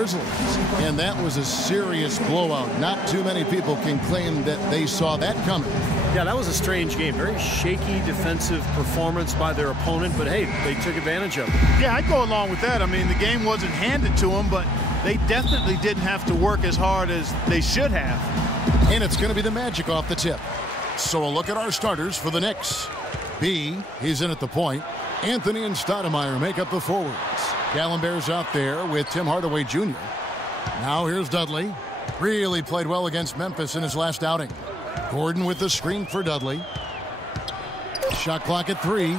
Grizzlies. And that was a serious blowout. Not too many people can claim that they saw that coming. Yeah, that was a strange game. Very shaky defensive performance by their opponent, but hey, they took advantage of it. Yeah, I'd go along with that. I mean, the game wasn't handed to them, but they definitely didn't have to work as hard as they should have. And it's going to be the Magic off the tip. So a look at our starters for the Knicks. B, he's in at the point. Anthony and Stoudemire make up the forwards. Gallenberg's out there with Tim Hardaway Jr. Now here's Dudley. Really played well against Memphis in his last outing. Gordon with the screen for Dudley. Shot clock at 3.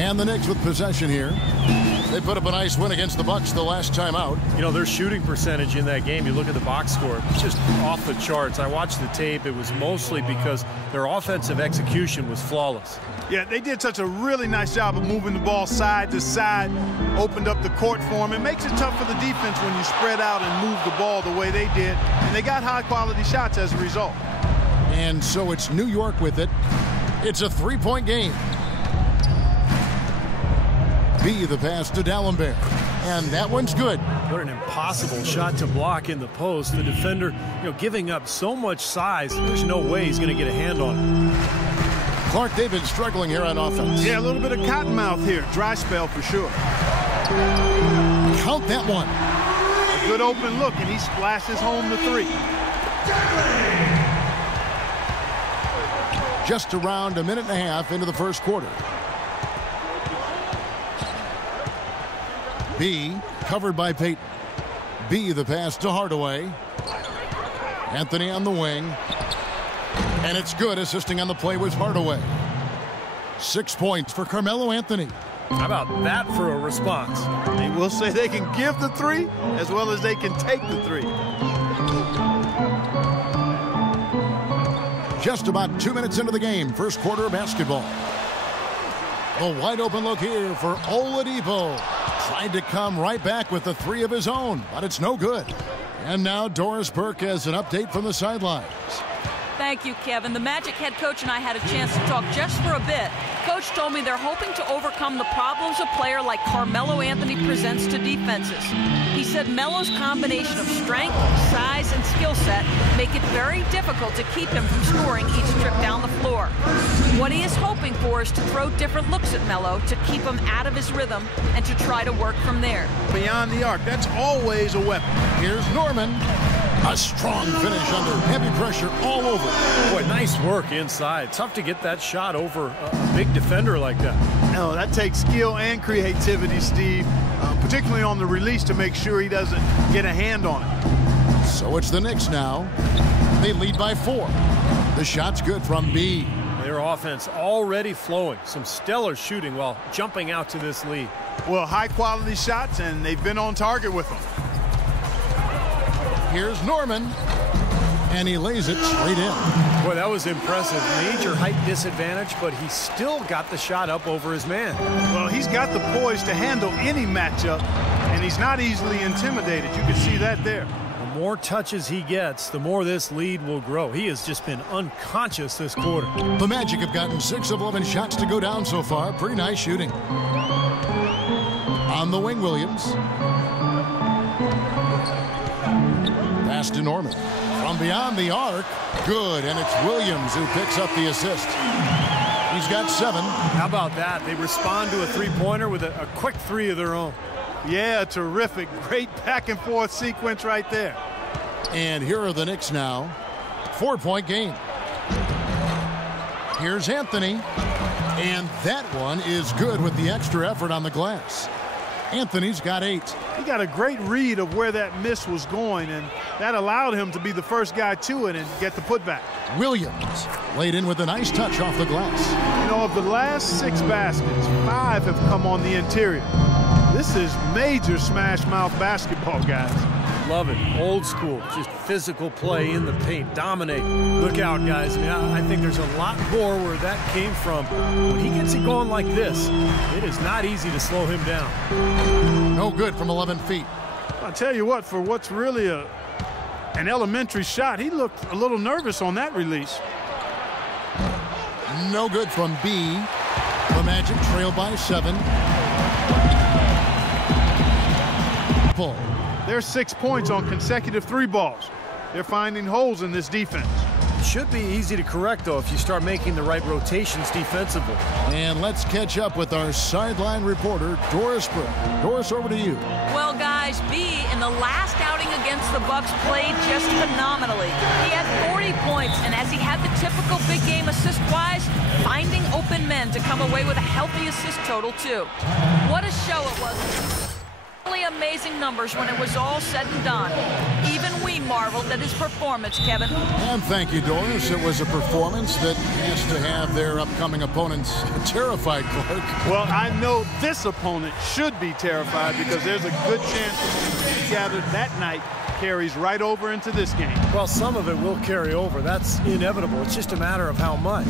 And the Knicks with possession here. They put up a nice win against the Bucks the last time out. You know, their shooting percentage in that game, you look at the box score, it's just off the charts. I watched the tape. It was mostly because their offensive execution was flawless. Yeah, they did such a really nice job of moving the ball side to side, opened up the court for them. It makes it tough for the defense when you spread out and move the ball the way they did. And they got high-quality shots as a result. And so it's New York with it. It's a 3-point game. B, the pass to Dalembert. And that one's good. What an impossible shot to block in the post. The defender, giving up so much size, there's no way he's going to get a hand on it. Clark, they've been struggling here on offense. Yeah, a little bit of cottonmouth here. Dry spell for sure. Count that one. A good open look, and he splashes home the 3. Just around a minute and a half into the first quarter. B, covered by Payton. B, the pass to Hardaway. Anthony on the wing. And it's good. Assisting on the play was Hardaway. 6 points for Carmelo Anthony. How about that for a response? They will say they can give the 3 as well as they can take the 3. Just about 2 minutes into the game. First quarter of basketball. A wide open look here for Oladipo. Tried to come right back with the 3 of his own, but it's no good. And now Doris Burke has an update from the sidelines. Thank you, Kevin. The Magic head coach and I had a chance to talk just for a bit. Coach told me they're hoping to overcome the problems a player like Carmelo Anthony presents to defenses. He said Melo's combination of strength, size, and skill set make it very difficult to keep him from scoring each trip down the floor. What he is hoping for is to throw different looks at Melo to keep him out of his rhythm and to try to work from there. Beyond the arc, that's always a weapon. Here's Norman. A strong finish under heavy pressure all over. Boy, nice work inside. Tough to get that shot over a big defender like that. No, that takes skill and creativity, Steve, particularly on the release to make sure he doesn't get a hand on it. So it's the Knicks now. They lead by 4. The shot's good from B. Their offense already flowing. Some stellar shooting while jumping out to this lead. Well, high-quality shots, and they've been on target with them. Here's Norman, and he lays it straight in. Boy, that was impressive. Major height disadvantage, but he still got the shot up over his man. Well, he's got the poise to handle any matchup, and he's not easily intimidated. You can see that there. The more touches he gets, the more this lead will grow. He has just been unconscious this quarter. The Magic have gotten 6 of 11 shots to go down so far. Pretty nice shooting. On the wing, Williams. Pass to Norman. From beyond the arc. Good, and it's Williams who picks up the assist. He's got 7. How about that? They respond to a three-pointer with a quick 3 of their own. Yeah, terrific. Great back-and-forth sequence right there. And here are the Knicks now. 4-point game. Here's Anthony. And that one is good with the extra effort on the glass. Anthony's got 8. He got a great read of where that miss was going, and that allowed him to be the first guy to it and get the putback. Williams laid in with a nice touch off the glass. You know, of the last 6 baskets, 5 have come on the interior. This is major smash mouth basketball, guys. Love it. Old school. Just physical play in the paint. Dominate. Look out, guys. I mean, I think there's a lot more where that came from. When he gets it going like this, it is not easy to slow him down. No good from 11 feet. I'll tell you what, for what's really an elementary shot, he looked a little nervous on that release. No good from B. The Magic trail by 7. Pull. There's 6 points on consecutive 3 balls. They're finding holes in this defense. Should be easy to correct, though, if you start making the right rotations defensively. And let's catch up with our sideline reporter, Doris Burke. Doris, over to you. Well, guys, B, in the last outing against the Bucks, played just phenomenally. He had 40 points, and as he had the typical big game assist-wise, finding open men to come away with a healthy assist total, too. What a show it was. Really amazing numbers when it was all said and done. Even we marveled at his performance, Kevin. And thank you, Doris. It was a performance that has to have their upcoming opponents terrified, Clark. Well, I know this opponent should be terrified because there's a good chance he gathered that night carries right over into this game. Well, some of it will carry over. That's inevitable. It's just a matter of how much.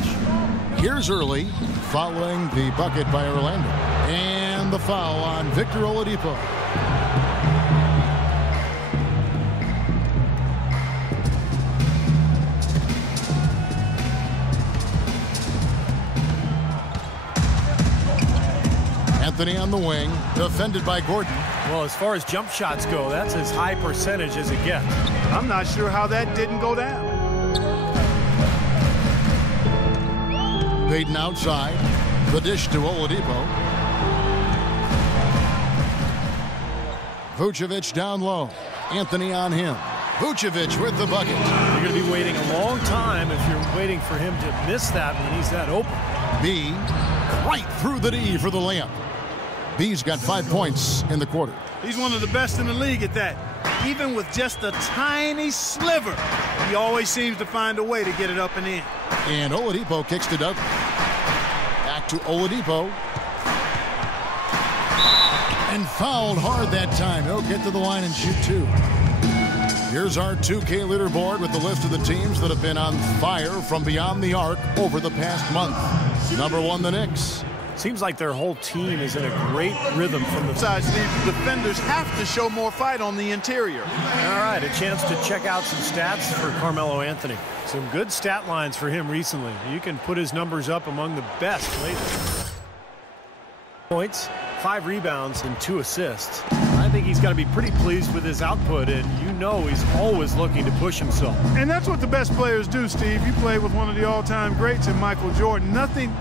Here's Early following the bucket by Orlando. And the foul on Victor Oladipo. Anthony on the wing, defended by Gordon. Well, as far as jump shots go, that's as high percentage as it gets. I'm not sure how that didn't go down. Payton outside. The dish to Oladipo. Vucevic down low. Anthony on him. Vucevic with the bucket. You're going to be waiting a long time if you're waiting for him to miss that when he's that open. B right through the D for the layup. B's got 5 points in the quarter. He's one of the best in the league at that. Even with just a tiny sliver, he always seems to find a way to get it up and in. And Oladipo kicks to Doug. Back to Oladipo. And fouled hard that time. He'll get to the line and shoot 2. Here's our 2K leaderboard with the list of the teams that have been on fire from beyond the arc over the past month. Number 1, the Knicks. Seems like their whole team is in a great rhythm from the side. Steve, defenders have to show more fight on the interior. All right, a chance to check out some stats for Carmelo Anthony. Some good stat lines for him recently. You can put his numbers up among the best lately. Points, 5 rebounds, and 2 assists. I think he's got to be pretty pleased with his output, and you know he's always looking to push himself. And that's what the best players do, Steve. You play with one of the all-time greats in Michael Jordan. Nothing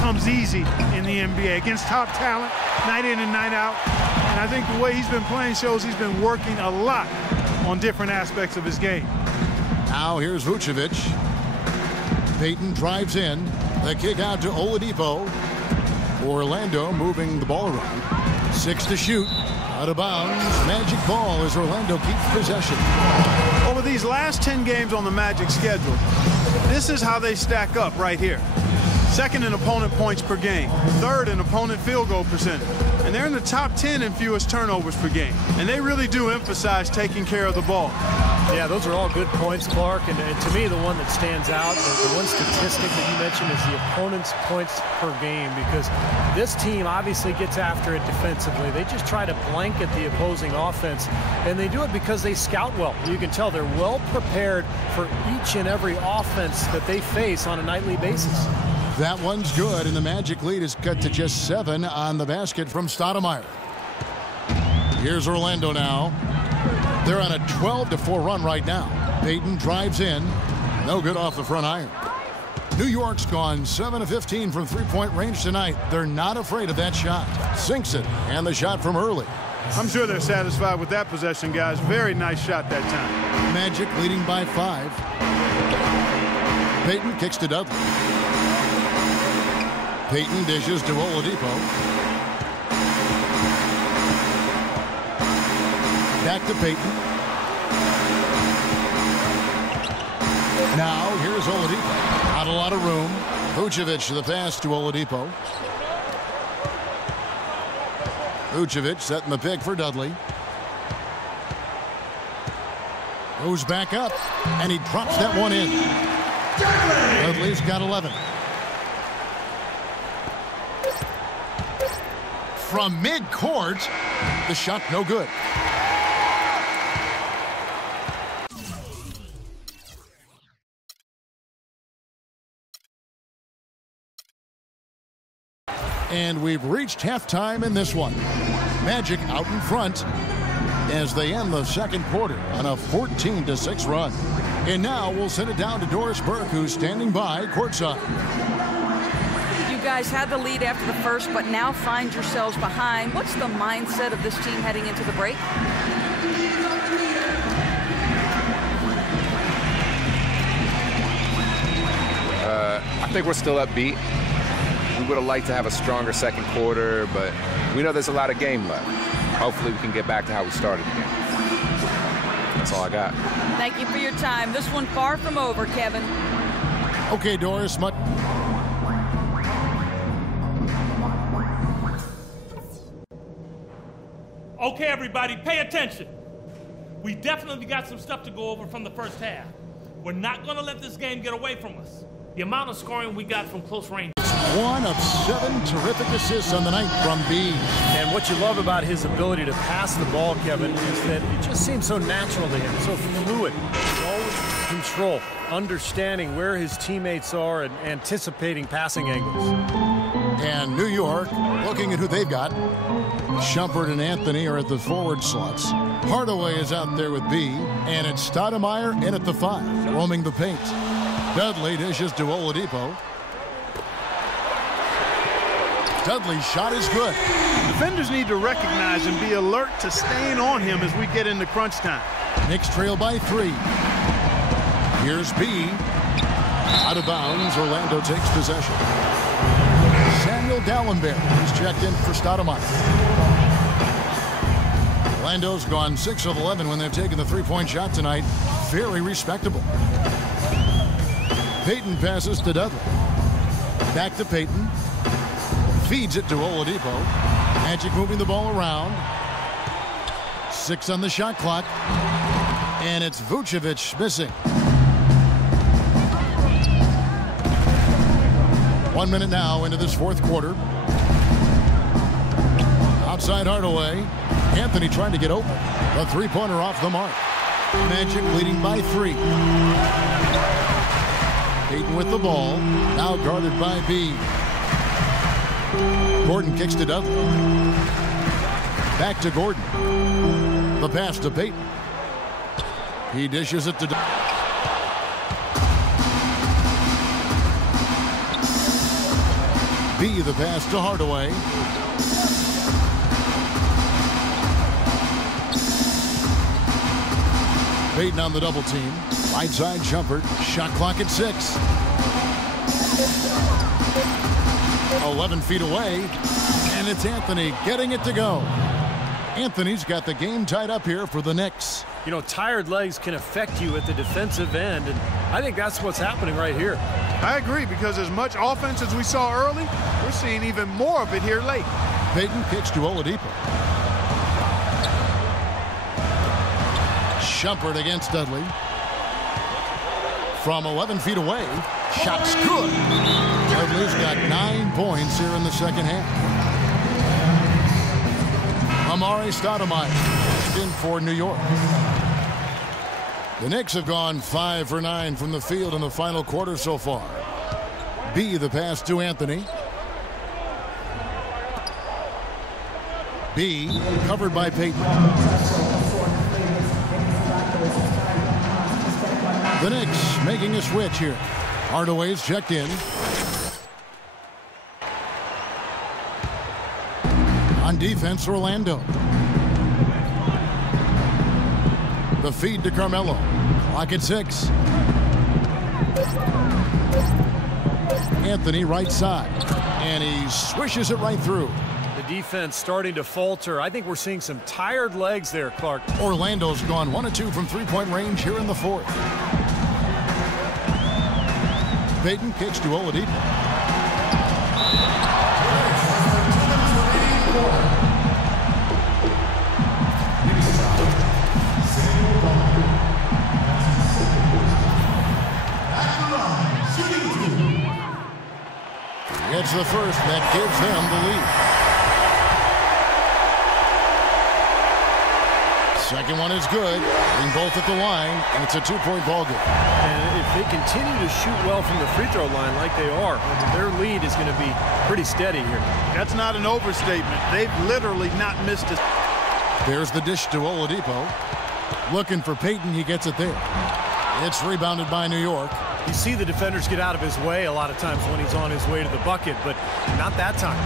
comes easy in the NBA against top talent, night in and night out. And I think the way he's been playing shows he's been working a lot on different aspects of his game. Now here's Vucevic. Payton drives in. The kick out to Oladipo. Orlando moving the ball around. 6 to shoot. Out of bounds. Magic ball as Orlando keeps possession. Over these last 10 games on the Magic schedule, this is how they stack up right here. 2nd in opponent points per game, 3rd in opponent field goal percentage, and they're in the top 10 in fewest turnovers per game. And they really do emphasize taking care of the ball. Yeah, those are all good points, Clark. And to me, the one that stands out, the one statistic that you mentioned, is the opponent's points per game, because this team obviously gets after it defensively. They just try to blanket the opposing offense, and they do it because they scout well. You can tell they're well prepared for each and every offense that they face on a nightly basis. That one's good, and the Magic lead is cut to just 7 on the basket from Stoudemire. Here's Orlando now. They're on a 12-4 run right now. Payton drives in. No good off the front iron. New York's gone 7 of 15 from three-point range tonight. They're not afraid of that shot. Sinks it, and the shot from Early. I'm sure they're satisfied with that possession, guys. Very nice shot that time. Magic leading by 5. Payton kicks to Dudley. Payton dishes to Oladipo. Back to Payton. Now here's Oladipo. Not a lot of room. Vucevic the pass to Oladipo. Vucevic setting the pick for Dudley. Goes back up, and he drops that one in. Dudley's got 11. From mid-court, the shot no good. And we've reached halftime in this one. Magic out in front as they end the second quarter on a 14-6 run. And now we'll send it down to Doris Burke, who's standing by courtside. You guys had the lead after the first, but now find yourselves behind. What's the mindset of this team heading into the break? I think we're still upbeat. We would have liked to have a stronger second quarter, but we know there's a lot of game left. Hopefully we can get back to how we started again. That's all I got. Thank you for your time. This one far from over, Kevin. Okay, Doris. Okay, everybody, pay attention. We definitely got some stuff to go over from the first half. We're not going to let this game get away from us. The amount of scoring we got from close range. 1 of 7 terrific assists on the night from B. And what you love about his ability to pass the ball, Kevin, is that it just seems so natural to him, so fluid. He's always in control, understanding where his teammates are and anticipating passing angles. And New York, looking at who they've got. Shumpert and Anthony are at the forward slots. Hardaway is out there with B, and it's Stoudemire in at the 5, roaming the paint. Dudley dishes to Oladipo. Dudley's shot is good. Defenders need to recognize and be alert to staying on him as we get into crunch time. Knicks trail by 3. Here's B. Out of bounds, Orlando takes possession. Samuel Dalembert is checked in for Stoudemire. Orlando's gone 6 of 11 when they've taken the three-point shot tonight. Very respectable. Payton passes to Dudley. Back to Payton. Feeds it to Oladipo. Magic moving the ball around. 6 on the shot clock. And it's Vucevic missing. 1 minute now into this fourth quarter. Outside Hardaway. Anthony trying to get open. A three-pointer off the mark. Magic leading by 3. Payton with the ball. Now guarded by B. Gordon kicks to Dudley. Back to Gordon. The pass to Payton. He dishes it to Dudley. B, the pass to Hardaway. Payton on the double team. Right side Shumpert. Shot clock at 6. 11 feet away. And it's Anthony getting it to go. Anthony's got the game tied up here for the Knicks. You know, tired legs can affect you at the defensive end, and I think that's what's happening right here. I agree, because as much offense as we saw early, we're seeing even more of it here late. Payton kicks to Oladipo. Shumpert against Dudley. From 11 feet away, shot's good. Dudley's got 9 points here in the second half. Amari Stoudemire in for New York. The Knicks have gone 5 for 9 from the field in the final quarter so far. B, the pass to Anthony. B, covered by Payton. The Knicks making a switch here. Hardaway's checked in. On defense, Orlando. The feed to Carmelo. Clock at 6. Anthony right side. And he swishes it right through. The defense starting to falter. I think we're seeing some tired legs there, Clark. Orlando's gone 1 of 2 from three-point range here in the fourth. Payton kicks to Oladipo. Gets the first that gives them the lead. Second one is good. Bring both at the line, and it's a 2-point ball game. And if they continue to shoot well from the free throw line like they are, their lead is going to be pretty steady here. That's not an overstatement. They've literally not missed a... There's the dish to Oladipo. Looking for Payton, he gets it there. It's rebounded by New York. You see the defenders get out of his way a lot of times when he's on his way to the bucket, but not that time.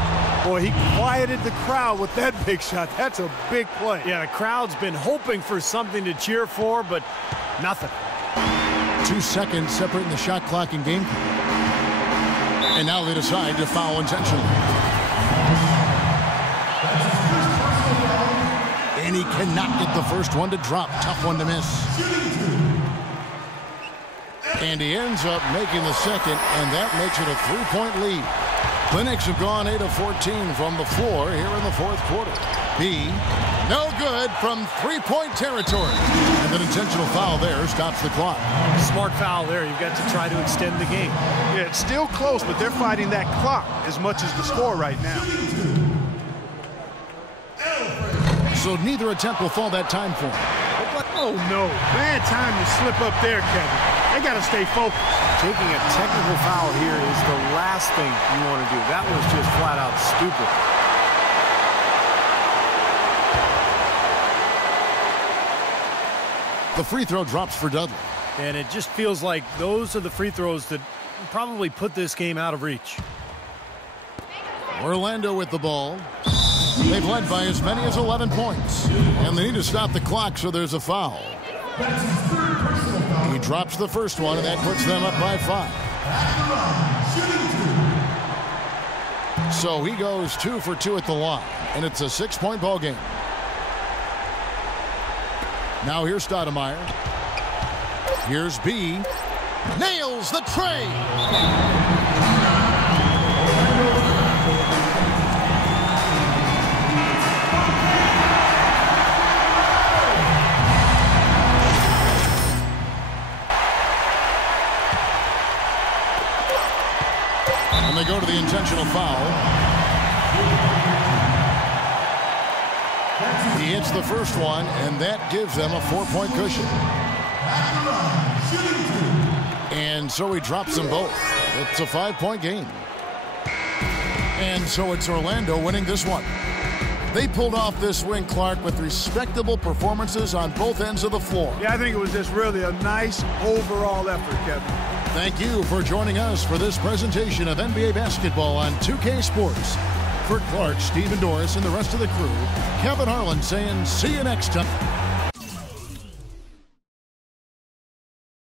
Boy, he quieted the crowd with that big shot. That's a big play. Yeah, the crowd's been hoping for something to cheer for, but nothing. 2 seconds separating the shot clock and game clock. And now they decide to foul intentionally. And he cannot get the first one to drop. Tough one to miss. And he ends up making the second, and that makes it a 3-point lead. The Knicks have gone 8 of 14 from the floor here in the fourth quarter. B, no good from 3-point territory. And an intentional foul there stops the clock. Smart foul there. You've got to try to extend the game. Yeah, it's still close, but they're fighting that clock as much as the score right now. So neither attempt will fall that time for him. Oh, no. Bad time to slip up there, Kevin. They got to stay focused. Taking a technical foul here is the last thing you want to do. That was just flat out stupid. The free throw drops for Dudley. And it just feels like those are the free throws that probably put this game out of reach. Orlando with the ball. They've led by as many as 11 points. And they need to stop the clock, so there's a foul. He drops the first one, and that puts them up by 5. So he goes 2 for 2 at the line, and it's a 6-point ball game. Now here's Stoudemire. Here's B. Nails the tray. And they go to the intentional foul. He hits the first one, and that gives them a 4-point cushion. And so he drops them both. It's a 5-point game. And so it's Orlando winning this one. They pulled off this win, Clark, with respectable performances on both ends of the floor. Yeah, I think it was just really a nice overall effort, Kevin. Thank you for joining us for this presentation of NBA basketball on 2K Sports. For Clark, Stephen Doris, and the rest of the crew, Kevin Harlan saying see you next time.